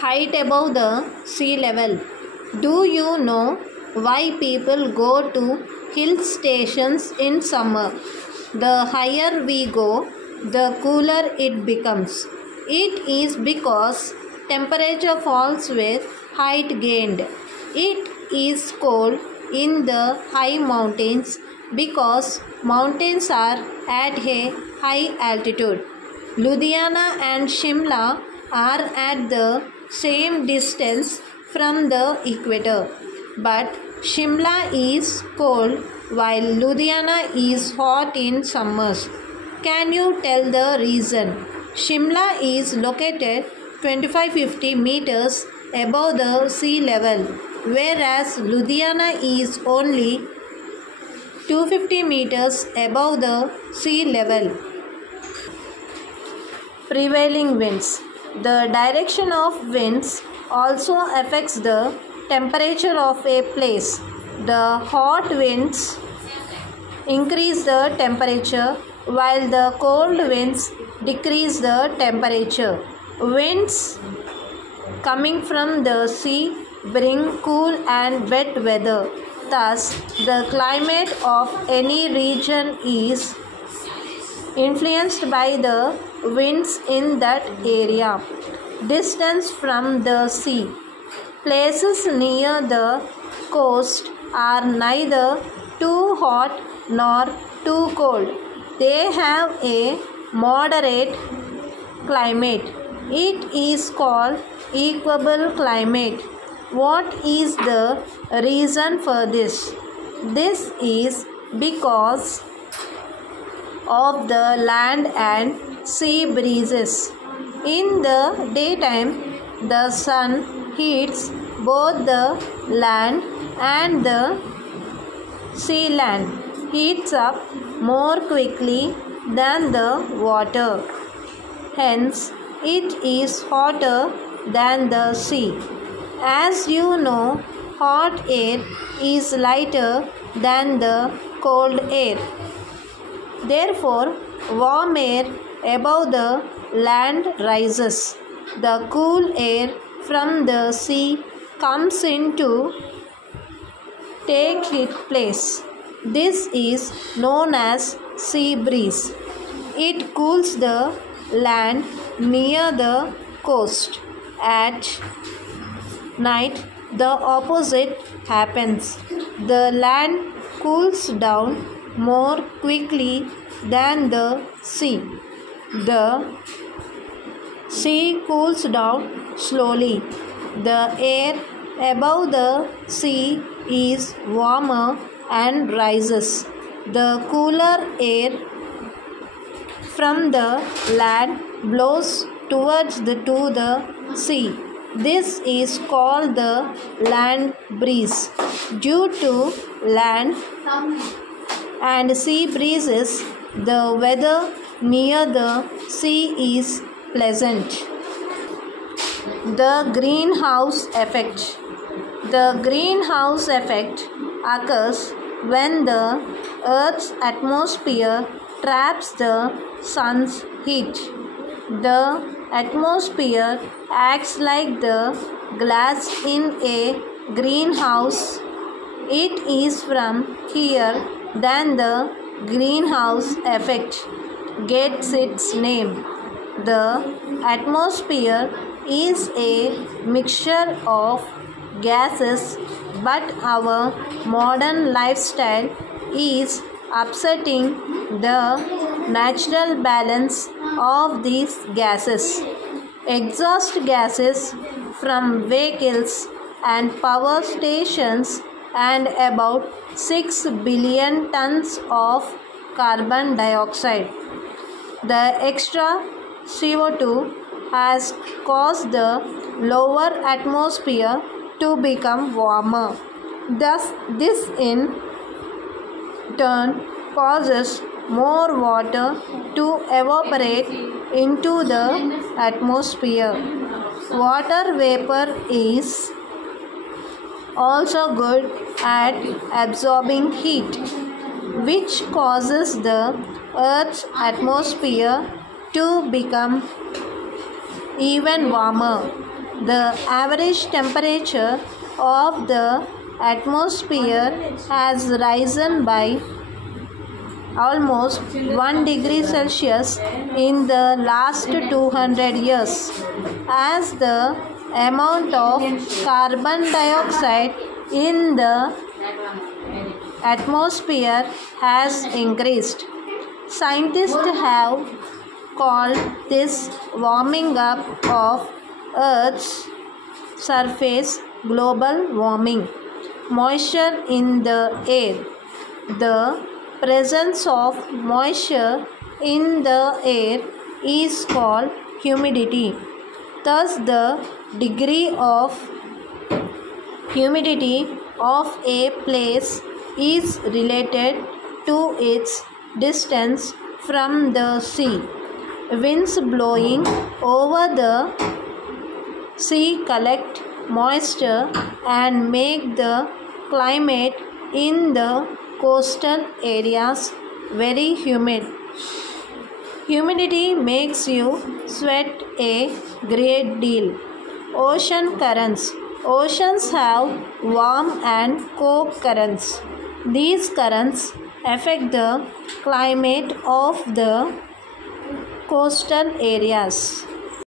height above the sea level. Do you know why people go to hill stations in summer? The higher we go, the cooler it becomes. It is because temperature falls with height gained. It is cold in the high mountains because mountains are at a high altitude. Ludhiana and Shimla are at the same distance from the equator, but Shimla is cold while Ludhiana is hot in summers. Can you tell the reason? Shimla is located 25-50 meters above the sea level, whereas Ludhiana is only 250 meters above the sea level. Prevailing winds. The direction of winds also affects the temperature of a place. The hot winds increase the temperature while the cold winds decrease the temperature. Winds coming from the sea bring cool and wet weather. Thus, the climate of any region is influenced by the winds in that area. Distance from the sea. Places near the coast are neither too hot nor too cold. They have a moderate climate. It is called equable climate. What is the reason for this? This is because of the land and sea breezes. In the daytime, the sun heats both the land and the sea. Land heats up more quickly than the water. Hence, it is hotter than the sea. As you know, hot air is lighter than the cold air. Therefore, warm air above the land rises. The cool air from the sea comes in to take its place. This is known as sea breeze. It cools the land near the coast. At night, the opposite happens. The land cools down more quickly than the sea. The sea cools down slowly. The air above the sea is warmer and rises. The cooler air from the land blows towards to the sea. This is called the land breeze. Due to land and sea breezes, the weather near the sea is pleasant. The greenhouse effect. The greenhouse effect occurs when the Earth's atmosphere traps the sun's heat. The atmosphere acts like the glass in a greenhouse. It is from here that the greenhouse effect gets its name. The atmosphere is a mixture of gases, but our modern lifestyle is upsetting the natural balance of these gases. Exhaust gases from vehicles and power stations and about 6 billion tons of carbon dioxide. The extra CO2 has caused the lower atmosphere to become warmer. Thus, this in turn causes more water to evaporate into the atmosphere. Water vapor is also good at absorbing heat, which causes the Earth's atmosphere to become even warmer. The average temperature of the atmosphere has risen by almost 1 degree Celsius in the last 200 years, as the amount of carbon dioxide in the atmosphere has increased. Scientists have called this warming up of Earth's surface global warming. Moisture in the air. The presence of moisture in the air is called humidity. Thus, the degree of humidity of a place is related to its distance from the sea. Winds blowing over the sea collect moisture and make the climate in the coastal areas very humid. Humidity makes you sweat a great deal. Ocean currents. Oceans have warm and cold currents. These currents affect the climate of the coastal areas.